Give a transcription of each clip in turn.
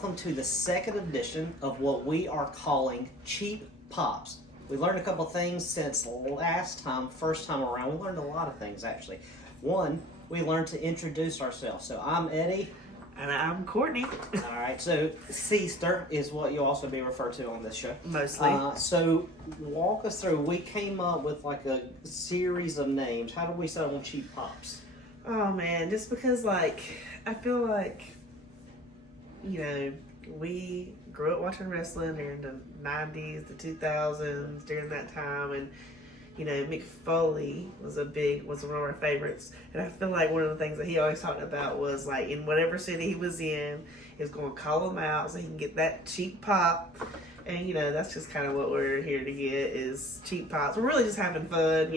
Welcome to the second edition of what we are calling Cheap Pops. We learned a couple things since first time around. We learned a lot of things actually. One, we learned to introduce ourselves. So I'm Eddie. And I'm Courtney. All right, so seeester is what you'll also be referred to on this show. Mostly. So walk us through. We came up with like a series of names. How do we settle on Cheap Pops? Oh man, just because I feel like, we grew up watching wrestling during the 90s, the 2000s, during that time, and Mick Foley was one of our favorites. And I feel like one of the things that he always talked about was like in whatever city he was in, he was going to call them out so he can get that cheap pop. And that's just kind of what we're here to get is cheap pops. We're really just having fun,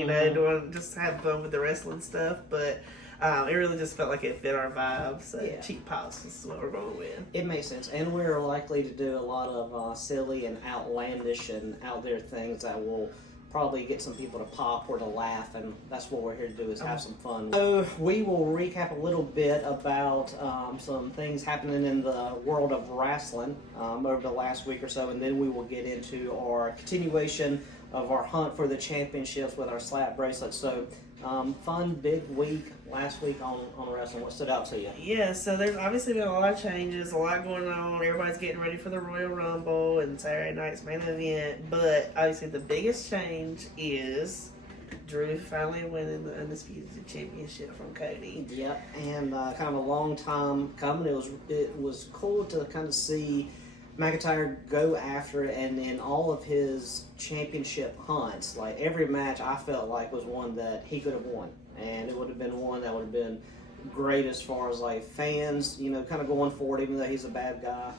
just having fun with the wrestling stuff, but it really just felt like it fit our vibe. So yeah. Cheap pops is what we're going with. It makes sense, and we're likely to do a lot of silly and outlandish and out there things that will probably get some people to pop or to laugh, and that's what we're here to do is have some fun. So we will recap a little bit about some things happening in the world of wrestling over the last week or so, and then we will get into our continuation of our hunt for the championships with our slap bracelets. So fun big week last week on wrestling. What stood out to you? Yeah, so there's obviously been a lot of changes, a lot going on. Everybody's getting ready for the Royal Rumble and Saturday night's main event. But obviously the biggest change is Drew finally winning the Undisputed Championship from Cody. Yep, and kind of a long time coming. It was cool to kind of see McIntyre go after it, and in all of his championship hunts, like every match I felt like was one that he could have won, and it would have been one that would have been great as far as like fans, kind of going forward, even though he's a bad guy.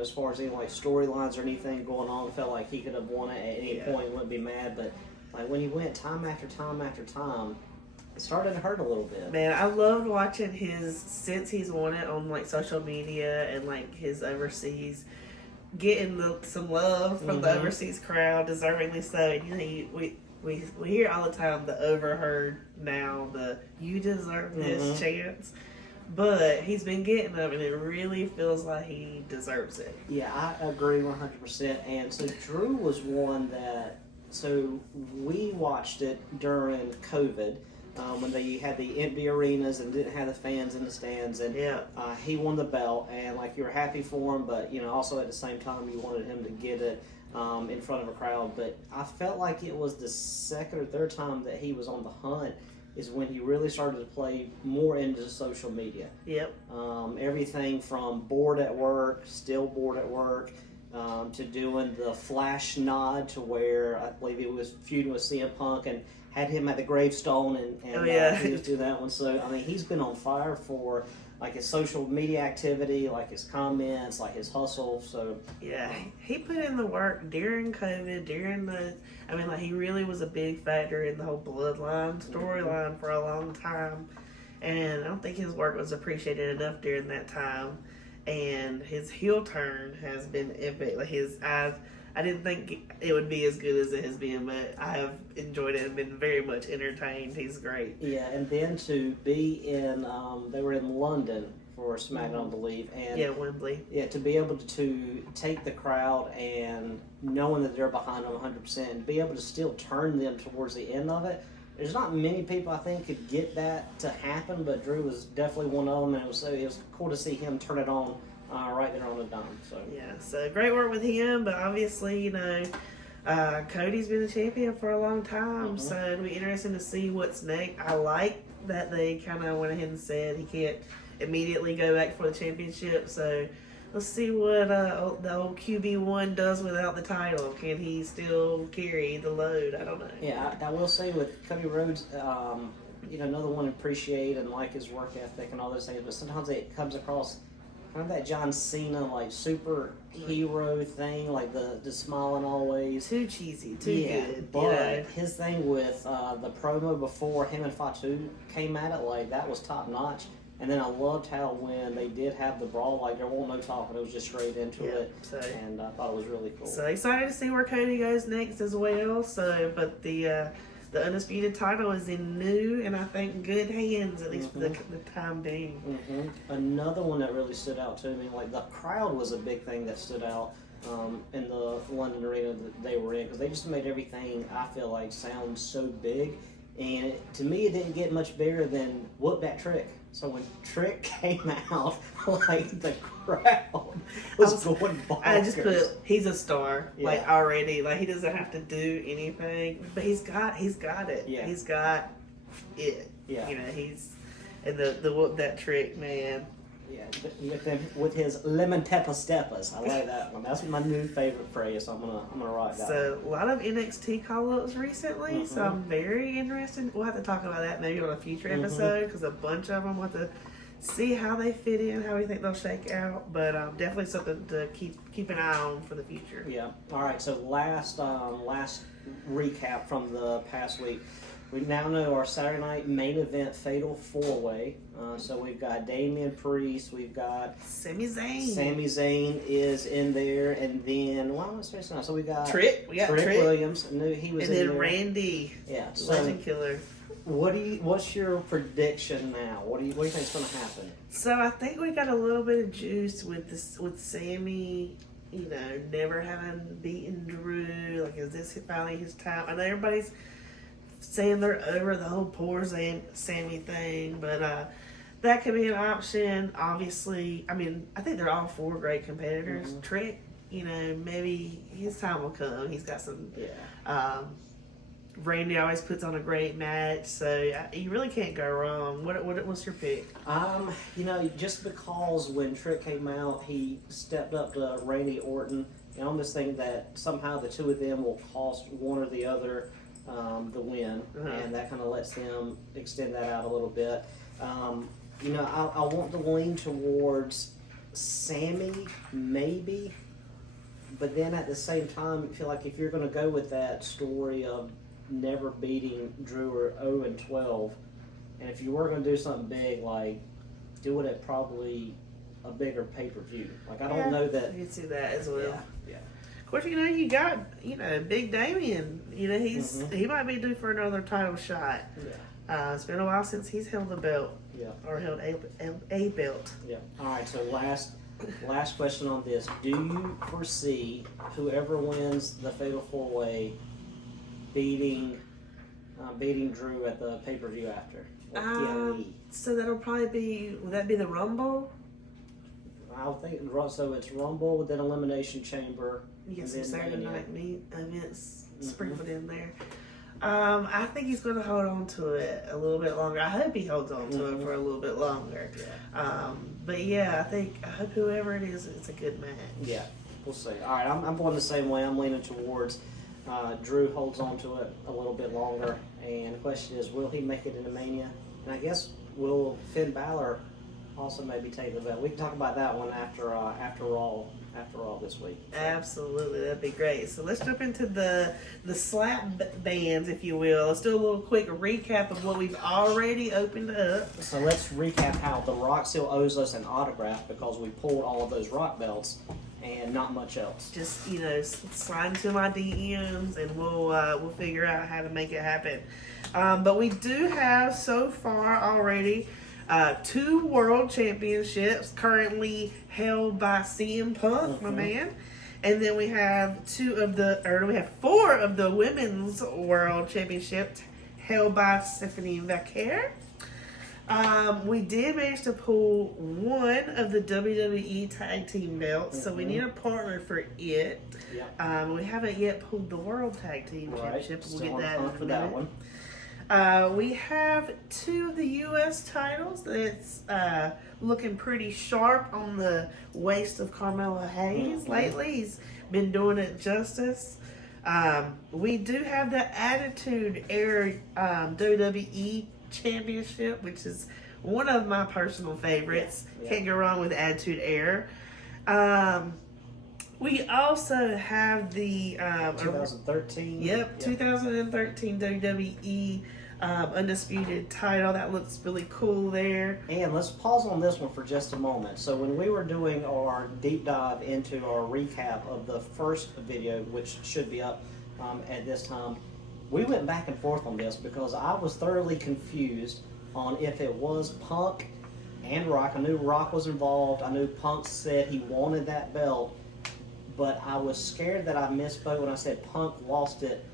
As far as any like storylines or anything going on, felt like he could have won it at any point, wouldn't be mad. But like when he went time after time after time, it started to hurt a little bit. Man, I loved watching since he's won it on like social media and like his overseas, getting some love from the overseas crowd, deservingly so. And, we hear all the time the overheard now, the you deserve this chance. But he's been getting them, and it really feels like he deserves it. Yeah, I agree 100%. And so Drew was one that, so we watched it during COVID. When they had the empty arenas and didn't have the fans in the stands, and he won the belt, and like you were happy for him, but also at the same time you wanted him to get it in front of a crowd. But I felt like it was the second or third time that he was on the hunt is when he really started to play more into social media. Yep. Everything from bored at work, still bored at work, to doing the flash nod to where I believe he was feuding with CM Punk and had him at the gravestone and he was doing that one. So I mean, he's been on fire for like his social media activity, like his comments, like his hustle. So yeah, he put in the work during COVID, he really was a big factor in the whole Bloodline storyline for a long time, and I don't think his work was appreciated enough during that time. And his heel turn has been epic. I didn't think it would be as good as it has been, but I have enjoyed it and been very much entertained. He's great. Yeah, and then to be in, they were in London for SmackDown, I believe. And Wembley. Yeah, to be able to take the crowd and knowing that they're behind them 100% and be able to still turn them towards the end of it. There's not many people I think could get that to happen, but Drew was definitely one of them, and it was cool to see him turn it on right there on the dome. So great work with him, but obviously, Cody's been the champion for a long time, so it'll be interesting to see what's next. I like that they kind of went ahead and said he can't immediately go back for the championship, so let's see what the old QB1 does without the title. Can he still carry the load? I don't know. Yeah, I will say with Cody Rhodes, another one to appreciate and like his work ethic and all those things, but sometimes it comes across kind of that John Cena like superhero thing, like the smiling always. Too cheesy, too good. But his thing with the promo before him and Fatu came at it, like that was top notch. And then I loved how when they did have the brawl, like there wasn't no talking, it was just straight into it, and I thought it was really cool. So excited to see where Cody goes next as well. So, but the the undisputed title is in new and I think good hands, at least for the time being. Another one that really stood out to me, like the crowd was a big thing that stood out in the London arena that they were in, because they just made everything, I feel like, sound so big. And to me, it didn't get much bigger than Whoop That Trick. So when Trick came out, like the crowd was going bonkers. I just put, he's a star, like already. Like he doesn't have to do anything, but he's got it. Yeah. He's got it. Yeah. You know, he's and the Whoop That Trick, man. Yeah, with his lemon pepper steppers. I like that one. That's my new favorite phrase. So I'm gonna write that. So a lot of NXT call-ups recently. So I'm very interested. We'll have to talk about that maybe on a future episode, because a bunch of them. We'll have to see how they fit in, how we think they'll shake out. But definitely something to keep an eye on for the future. Yeah. All right. So last recap from the past week. We now know our Saturday night main event fatal 4-way. So we've got Damian Priest, we've got Sami Zayn. Sami Zayn is in there, and then so we got Trick. We got Trick Williams. I knew he was and in then there. Randy. Yeah. So Legend Killer. What's your prediction now? What do you think is going to happen? So I think we got a little bit of juice with Sammy. You know, never having beaten Drew. Like, is this finally his time? I know everybody's saying they're over the whole poor Sammy thing, but that could be an option. Obviously, I mean, I think they're all four great competitors. Trick, you know, maybe his time will come. He's got some. Yeah. Randy always puts on a great match, so you really can't go wrong. What's your pick? You know, just because when Trick came out, he stepped up to Randy Orton, and I almost think that somehow the two of them will cost one or the other the win, and that kind of lets them extend that out a little bit. You know, I want to lean towards Sammy, maybe, but then at the same time, I feel like if you're going to go with that story of never beating Drew or 0-12, and if you were going to do something big, like do it at probably a bigger pay-per-view. Like, I don't know that. You can see that as well. Yeah. Of course, you know, you got, you know, Big Damien. You know, he might be due for another title shot. Yeah. It's been a while since he's held a belt. Yeah. Or held a belt. Yeah. All right. So last question on this: do you foresee whoever wins the Fatal 4-Way beating Drew at the pay-per-view after? So that'll probably be. Would that be the Rumble? I think so. It's Rumble with an Elimination Chamber. You get some Saturday night events sprinkled in there. I think he's going to hold on to it a little bit longer. I hope he holds on to it for a little bit longer. Yeah. But yeah, I hope whoever it is, it's a good match. Yeah, we'll see. All right, I'm going the same way. I'm leaning towards Drew holds on to it a little bit longer. And the question is, will he make it into Mania? And I guess will Finn Balor also maybe take the belt? We can talk about that one after Raw this week. So. Absolutely, that'd be great. So let's jump into the slap bands, if you will. Let's do a little quick recap of what we've already opened up. So let's recap how The Rock still owes us an autograph because we pulled all of those Rock belts and not much else. Just, you know, slide into my DMs and we'll figure out how to make it happen. But we do have so far already 2 world championships currently held by CM Punk, my man. And then we have 4 of the women's world championships held by Stephanie Vaquer. We did manage to pull 1 of the WWE tag team belts, so we need a partner for it. Yep. We haven't yet pulled the world tag team championship. We'll get that in a minute. That one. We have 2 of the U.S. titles that's looking pretty sharp on the waist of Carmelo Hayes lately. He's been doing it justice. We do have the Attitude Era WWE Championship, which is one of my personal favorites. Can't go wrong with Attitude Era. We also have the 2013. 2013 WWE Undisputed title. That looks really cool there. And let's pause on this one for just a moment. So when we were doing our deep dive into our recap of the first video, which should be up at this time, we went back and forth on this because I was thoroughly confused on if it was Punk and Rock. I knew Rock was involved. I knew Punk said he wanted that belt, but I was scared that I misspoke when I said Punk lost it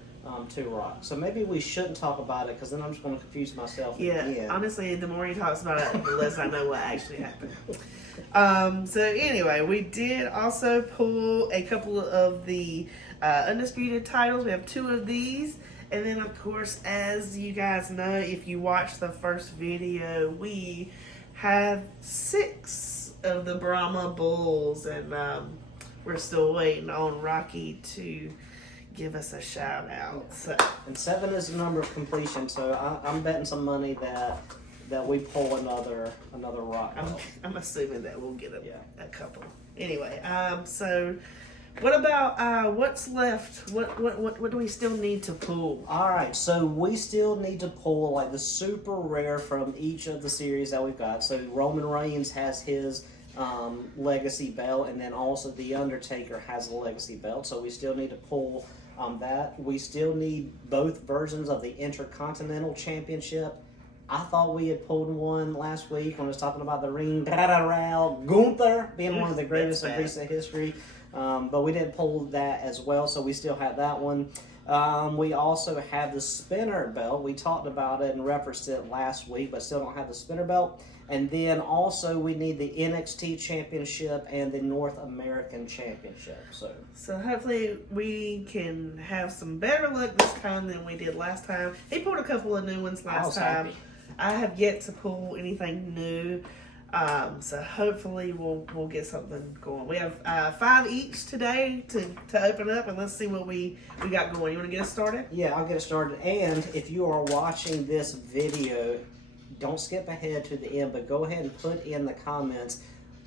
to Rock. So maybe we shouldn't talk about it because then I'm just going to confuse myself again. Yeah, honestly, the more he talks about it, the less I know what actually happened. So anyway, we did also pull a couple of the undisputed titles. We have 2 of these. And then, of course, as you guys know, if you watched the first video, we have 6 of the Brahma Bulls. And we're still waiting on Rocky to give us a shout out. So. And 7 is the number of completion, so I'm betting some money that we pull another Rock belt. I'm assuming that we'll get a couple. Anyway, so what about what's left? What do we still need to pull? All right, so we still need to pull like the super rare from each of the series that we've got. So Roman Reigns has his legacy belt, and then also the Undertaker has a legacy belt. So we still need to pull that. We still need both versions of the Intercontinental Championship. I thought we had pulled one last week when I was talking about the ring. Gunther being one of the greatest in recent history. But we didn't pull that as well, so we still have that one. We also have the spinner belt. We talked about it and referenced it last week, but still don't have the spinner belt. And then also we need the NXT Championship and the North American Championship. So hopefully we can have some better luck this time than we did last time. He pulled a couple of new ones last time. Happy. I have yet to pull anything new. So hopefully we'll get something going. We have 5 each today to open up, and let's see what we got going. You want to get us started? Yeah, I'll get us started. And if you are watching this video, don't skip ahead to the end, but go ahead and put in the comments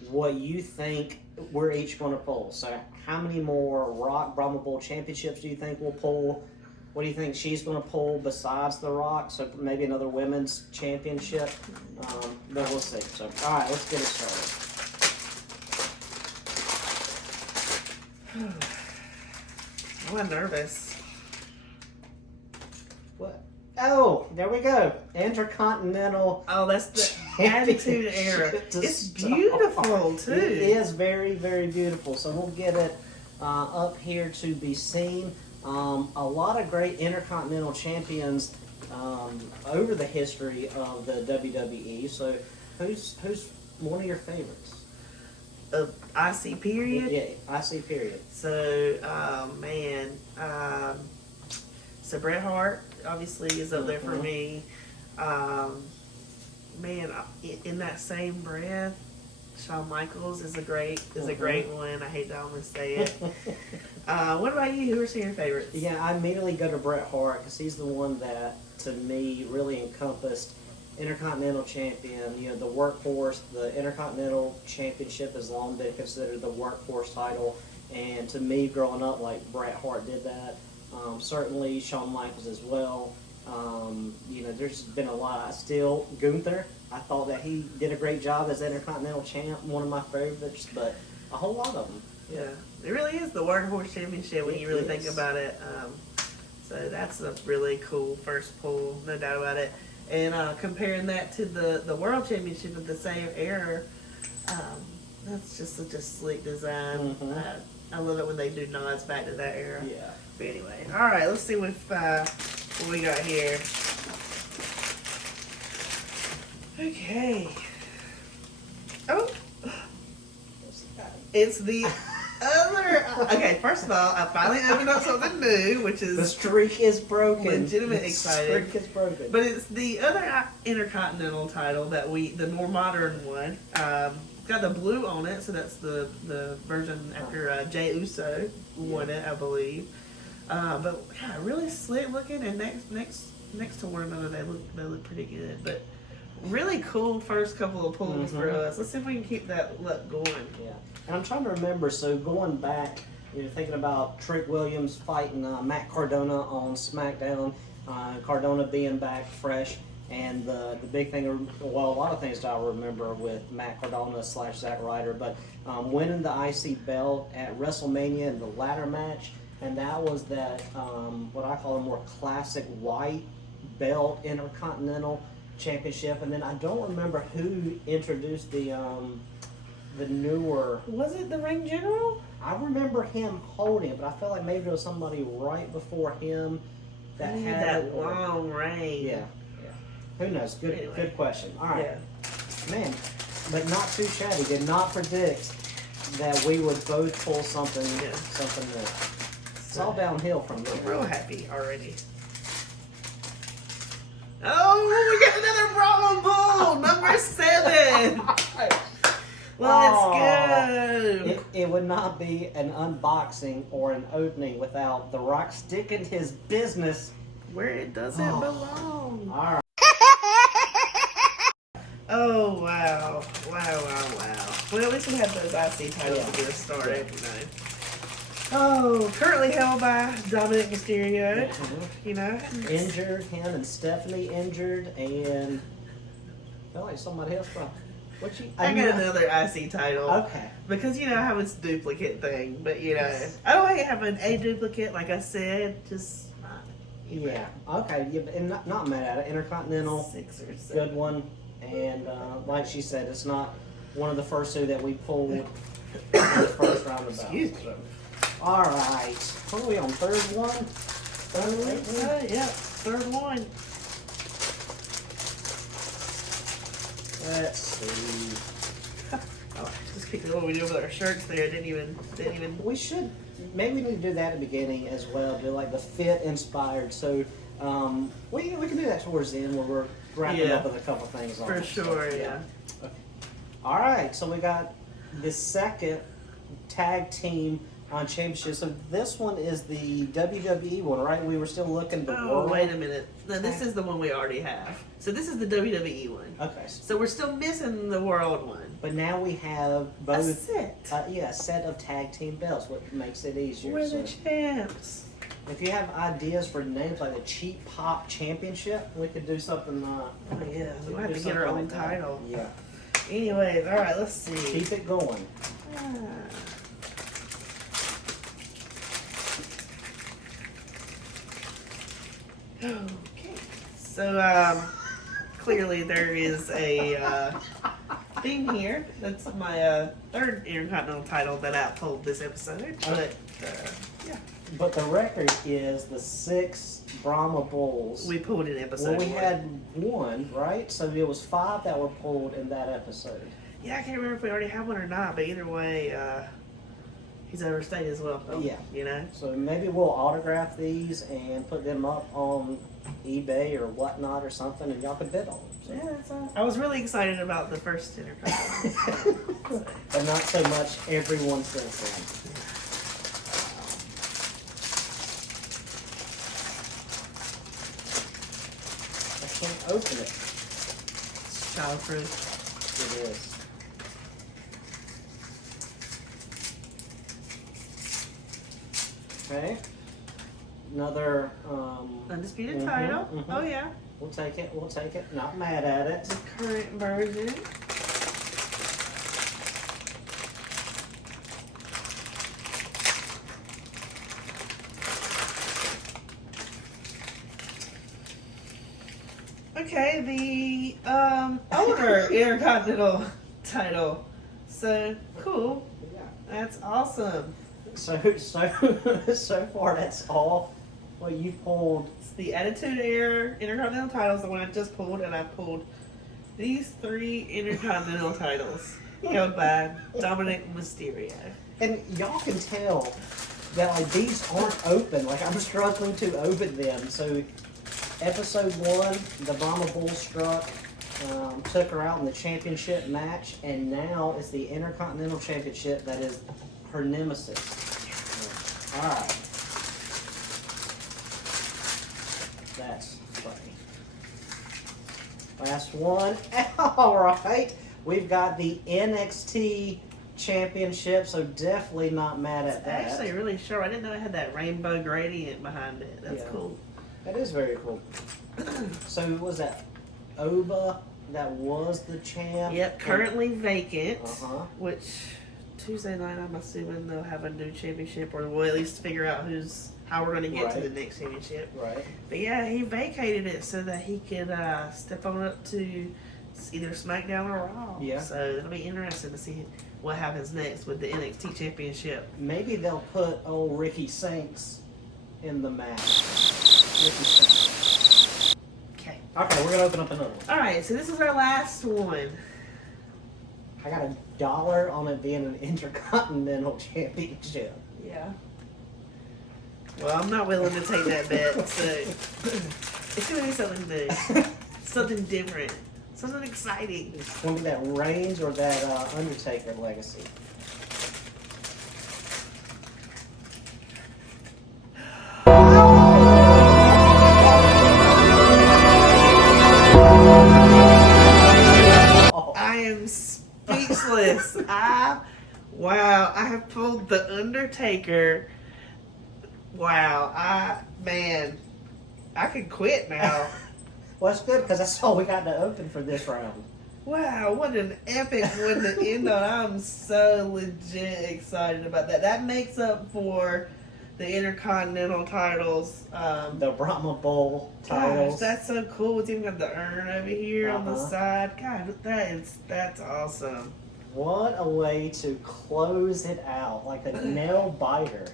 what you think we're each going to pull. So how many more Rock Brahma Bull Championships do you think we'll pull? What do you think she's going to pull besides The Rock? So maybe another women's championship. But we'll see. So, all right, let's get it started. I'm nervous. What? Oh, there we go. Intercontinental. Oh, that's the Attitude Era. It's beautiful, too. It is very, very beautiful. So we'll get it up here to be seen. A lot of great Intercontinental Champions over the history of the WWE. So who's one of your favorites? Of IC period? Yeah, IC period. So, so Bret Hart obviously is up there for me. In that same breath, Shawn Michaels is a great one. I hate to almost say it. What about you? Who are some of your favorites? Yeah, I immediately go to Bret Hart because he's the one that, to me, really encompassed Intercontinental Champion. You know, the workhorse. The Intercontinental Championship has long been considered the workhorse title, and to me, growing up, like Bret Hart did that. Certainly, Shawn Michaels as well. You know, there's been a lot. Still, Gunther. I thought that he did a great job as Intercontinental Champ. One of my favorites, but a whole lot of them. Yeah, it really is the Workhorse Championship when you really think about it. So that's a really cool first pull, no doubt about it. And comparing that to the World Championship of the same era, that's just such a sleek design. I love it when they do nods back to that era. Yeah. But anyway, all right, let's see what we got here. Okay. Oh. It's the other. Okay, first of all, I finally opened up something new, which is the streak is broken. Legitimate excited. The streak is broken. But it's the other Intercontinental title that the more modern one. Got the blue on it, so that's the version after Jey Uso won it, I believe. But yeah, really slick looking, and next to one another, they look pretty good. But really cool first couple of pulls for us. Let's see if we can keep that luck going. Yeah, and I'm trying to remember. So going back, thinking about Trick Williams fighting Matt Cardona on SmackDown, Cardona being back fresh, and the big thing, well, a lot of things that I remember with Matt Cardona / Zack Ryder, but winning the IC belt at WrestleMania in the ladder match. and that was that what I call a more classic white belt Intercontinental Championship. And then I don't remember who introduced the newer. Was it the Ring General? I remember him holding it, but I felt like maybe there was somebody right before him that He had that it, or- long reign. Yeah. Who knows? Good, Anyway. good question. All right, Yeah. man, but not too shabby. Did not predict that we would both pull something, Yeah. something new. It's all downhill from I'm there. real happy already. Oh, we got another Brahma Bull, number 7. Let's go. It would not be an unboxing or an opening without The Rock sticking his business. Where it doesn't belong. All right. Oh, wow. Wow. Well, at least we have those IC titles Yeah. to get us started. Oh, currently held by Dominic Mysterio. You know? Injured, him and Stephanie injured, and I feel like somebody else. What you? I got another IC title. Okay. Because you know how it's duplicate thing, but you know, I don't like having a duplicate, like I said, just not. Yeah. Okay. Yeah, and not mad at it. Intercontinental, 6 or 7. good one, and like she said, it's not one of the first two that we pulled in the first round of Excuse battles. me. All right. What are we on? Third one? Yeah, third one. Let's see. Oh, just keep what we do with our shirts there. Didn't even. We should maybe we need to do that at the beginning as well. Do like the fit inspired. So we can do that towards the end where we're wrapping Yeah. up with a couple things on For it. sure, So, yeah. Okay. All right. So we got the second tag team on championship. So this one is the WWE one, right? We were still looking at the Oh, world. wait a minute. No, this is the one we already have. So this is the WWE one. Okay. So we're still missing the world one. But now we have A both. set. A set of tag team belts, what makes it easier. We're So the champs. if you have ideas for names like the Cheap Pop Championship, we could do something. Oh yeah, we we'll could have do to get our something own like that. title. Yeah. Anyways, all right, let's see. Keep it going. Ah. Okay. So clearly there is a theme here. That's my third Intercontinental title that I pulled this episode. But yeah, But the record is the 6 Brahma Bulls. we pulled in episode Well, we 1. had 1, right? So it was 5 that were pulled in that episode. Yeah, I can't remember if we already have one or not. But either way, he's overstayed his welcome. Yeah. You know. So maybe we'll autograph these and put them up on eBay or whatnot or something, and y'all could bid on them. Yeah, that's all. I was really excited about the first Intercontinental. But not so much everyone since then. I can't open it. It's childproof. It is. Okay. Another. Undisputed Mhm, title. mhm. Oh yeah. We'll take it. We'll take it. Not mad at it. The current version. Okay, the older Intercontinental title. So cool. Yeah. That's awesome. So far that's all. Well, you pulled. It's the Attitude Era Intercontinental titles, the one I just pulled, and I pulled these 3 Intercontinental titles held by Dominic Mysterio. And y'all can tell that like these aren't open. Like I'm struggling to open them. So episode 1, the Brahma Bull struck, took her out in the championship match, and now it's the Intercontinental Championship that is her nemesis. All right. That's funny. Last one. All right. We've got the NXT Championship, so definitely not mad at It's that. actually really sharp. I didn't know it had that rainbow gradient behind it. That's Yeah. cool. That is very cool. So was that Oba that was the champ? Yep, currently vacant, Uh-huh. which Tuesday night, I'm assuming they'll have a new championship, or we'll at least figure out how we're going to get to the next championship. Right. But yeah, he vacated it so that he could step on up to either SmackDown or Raw. Yeah. So it'll be interesting to see what happens next with the NXT Championship. Maybe they'll put old Ricky Sinks in the match. Ricky Sinks. Okay. Okay, we're gonna open up another one. All right, so this is our last one. I got $1 on it being an Intercontinental Championship. Yeah. Well, I'm not willing to take that bet, so it's gonna be something new, something different, something exciting. It's gonna be that Reigns or that Undertaker legacy. I am speechless. Wow, I have pulled the Undertaker. Wow, I could quit now. Well, that's good because that's all we got to open for this round. Wow, what an epic one to end on. I'm so legit excited about that. That makes up for the Intercontinental titles. The Brahma Bowl titles. Gosh, that's so cool. It's even got the urn over here on the side. God, that's awesome. What a way to close it out, like a nail biter.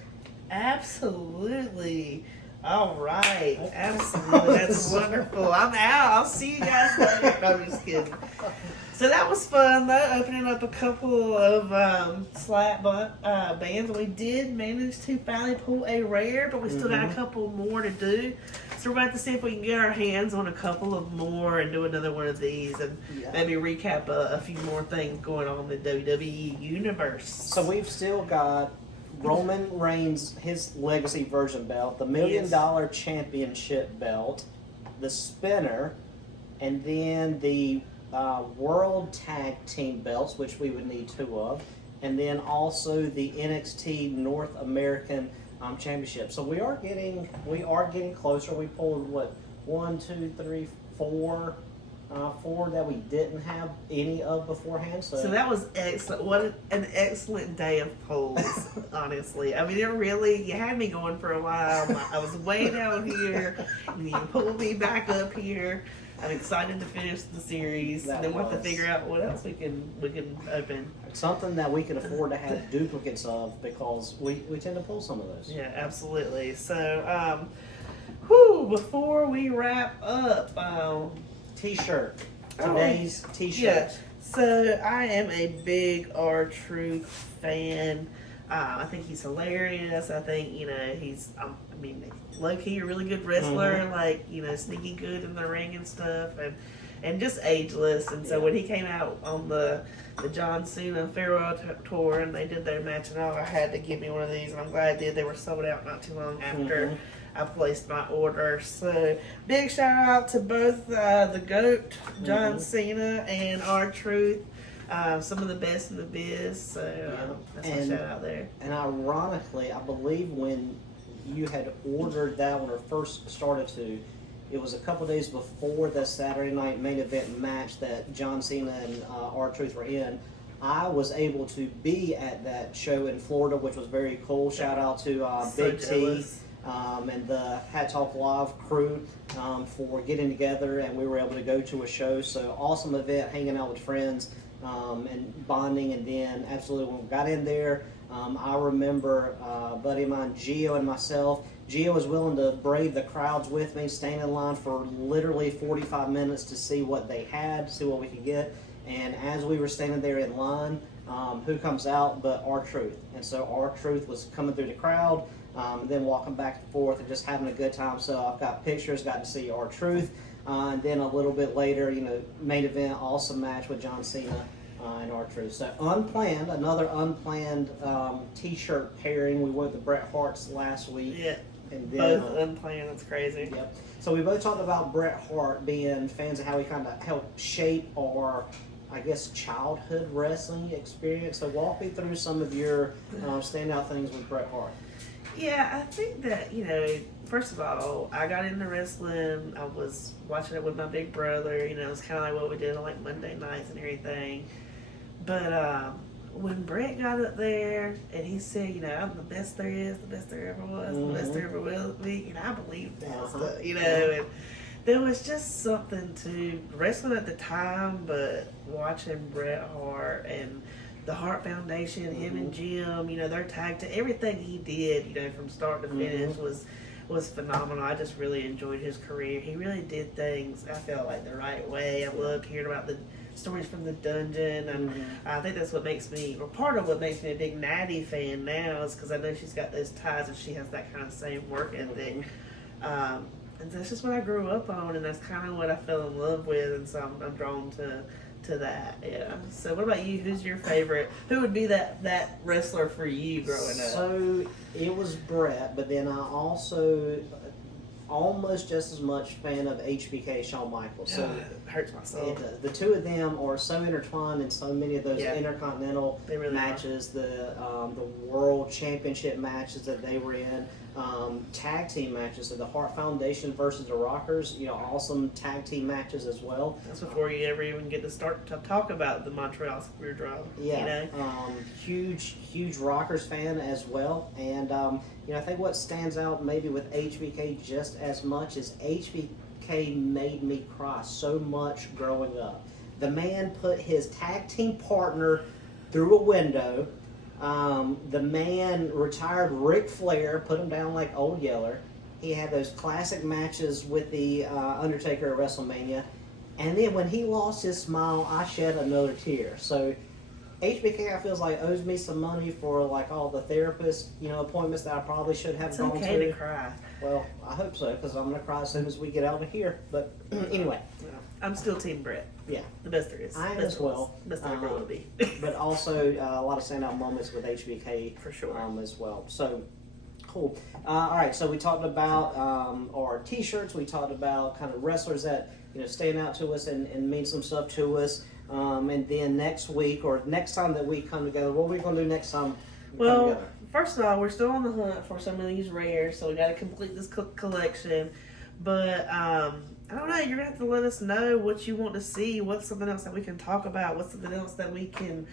Absolutely. All right. Absolutely. That's wonderful. I'm out. I'll see you guys later. No, I'm just kidding. So that was fun, though, opening up a couple of slap bands. We did manage to finally pull a rare, but we still got a couple more to do. So we're about to see if we can get our hands on a couple of more and do another one of these and maybe recap a few more things going on in the WWE universe. So we've still got Roman Reigns, his legacy version belt, the $1 Million Championship belt, the spinner, and then the World Tag Team belts, which we would need 2 of, and then also the NXT North American Championship. So we are getting closer. We pulled what 1, 2, 3, 4. 4 that we didn't have any of beforehand. So that was excellent. What an excellent day of polls, honestly. I mean, you had me going for a while. I was way down here, and you pulled me back up here. I'm excited to finish the series. And then we'll have to figure out what else we can open. Something that we can afford to have duplicates of because we tend to pull some of those. Yeah, absolutely. So, before we wrap up, T-shirt. Today's T-shirt. Yeah. So I am a big R-Truth fan. I think he's hilarious. I think, he's, low-key a really good wrestler, sneaky good in the ring and stuff, and just ageless. And so when he came out on the John Cena Farewell Tour and they did their match and all, I had to give me one of these, and I'm glad I did. They were sold out not too long after I placed my order. So big shout out to both the GOAT, John Cena, and R-Truth. Some of the best in the biz. So that's my shout out there. And ironically, I believe when you had ordered that one or first started to, it was a couple days before the Saturday night main event match that John Cena and R-Truth were in. I was able to be at that show in Florida, which was very cool. Shout out to Big T. And the Hats Off Live crew for getting together, and we were able to go to a show. So awesome event, hanging out with friends and bonding. And then absolutely when we got in there, I remember a buddy of mine, Gio, and myself. Gio was willing to brave the crowds with me, staying in line for literally 45 minutes to see what they had, see what we could get. And as we were standing there in line, who comes out but R-Truth? And so R-Truth was coming through the crowd. Then walking back and forth and just having a good time. So I've got pictures, got to see R-Truth. And then a little bit later, main event, awesome match with John Cena and R-Truth. So another unplanned T-shirt pairing. We went to Bret Hart's last week. Yeah, and then, both unplanned. That's crazy. Yep. So we both talked about Bret Hart being fans of how he kind of helped shape our, I guess, childhood wrestling experience. So walk me through some of your standout things with Bret Hart. Yeah, I think that, first of all, I got into wrestling. I was watching it with my big brother. It's kind of like what we did on Monday nights and everything. But when Brett got up there and he said, you know, I'm the best there is, the best there ever was, the best there ever will be, and I believed that stuff, you know, and there was just something to wrestling at the time, but watching Bret Hart and the Hart Foundation, him and Jim, you know, their tag to everything he did, you know, from start to finish was phenomenal. I just really enjoyed his career. He really did things, I felt like, the right way. I loved hearing about the stories from the dungeon, and I think that's what makes me, or part of what makes me a big Natty fan now, is because I know she's got those ties and she has that kind of same work ethic. And that's just what I grew up on, and that's kind of what I fell in love with, and so I'm drawn to that. Yeah. So what about you? Who's your favorite? Who would be that wrestler for you growing up? So it was Brett, but then I also almost just as much fan of HBK, Shawn Michaels. So it hurts my soul. The two of them are so intertwined in so many of those intercontinental really matches, the world championship matches that they were in, tag team matches. So the Hart Foundation versus the Rockers, you know, awesome tag team matches as well. That's before you ever even get to start to talk about the Montreal Spear Drive. Yeah, you know? Huge Rockers fan as well, and you know, I think what stands out maybe with HBK just as much is HBK made me cry so much growing up. The man put his tag team partner through a window. The man retired Ric Flair, put him down like Old Yeller. He had those classic matches with the Undertaker at WrestleMania. And then when he lost his smile, I shed another tear. So HBK, I feels like, owes me some money for like all the therapist, you know, appointments that I probably should have gone to. It's okay to cry. Well, I hope so, because I'm going to cry as soon as we get out of here. But anyway. I'm still Team Brett. Yeah. The best there is. I am as well. Best there ever will be. But also a lot of standout moments with HBK for sure as well. So, cool. All right, so we talked about our T-shirts. We talked about kind of wrestlers that, you know, stand out to us and mean some stuff to us. And then next week or next time that we come together, what are we going to do next time we come together? First of all, we're still on the hunt for some of these rares, so we got to complete this collection. But I don't know. You're gonna have to let us know what you want to see. What's something else that we can talk about? What's something else that we can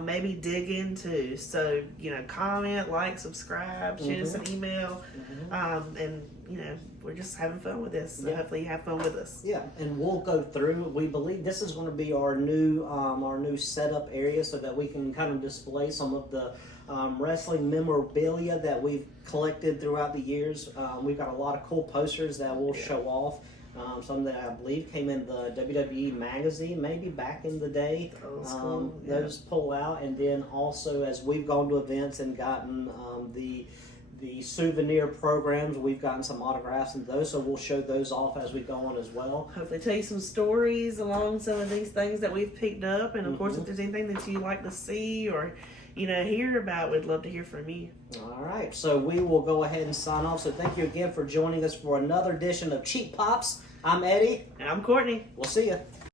maybe dig into? So, you know, comment, like, subscribe, shoot us an email, and you know, we're just having fun with this. So hopefully you have fun with us. Yeah, and we'll go through. We believe this is going to be our new setup area, so that we can kind of display some of the wrestling memorabilia that we've collected throughout the years. We've got a lot of cool posters that we'll show off. Some that I believe came in the WWE magazine, maybe back in the day. Those pull out, and then also as we've gone to events and gotten the souvenir programs, we've gotten some autographs and those, so we'll show those off as we go on as well. Hopefully tell you some stories along some of these things that we've picked up, and of course if there's anything that you'd like to see or, you know, hear about, we'd love to hear from you. All right, so we will go ahead and sign off. So thank you again for joining us for another edition of Cheap Pops. I'm Eddie. And I'm Courtney. We'll see you.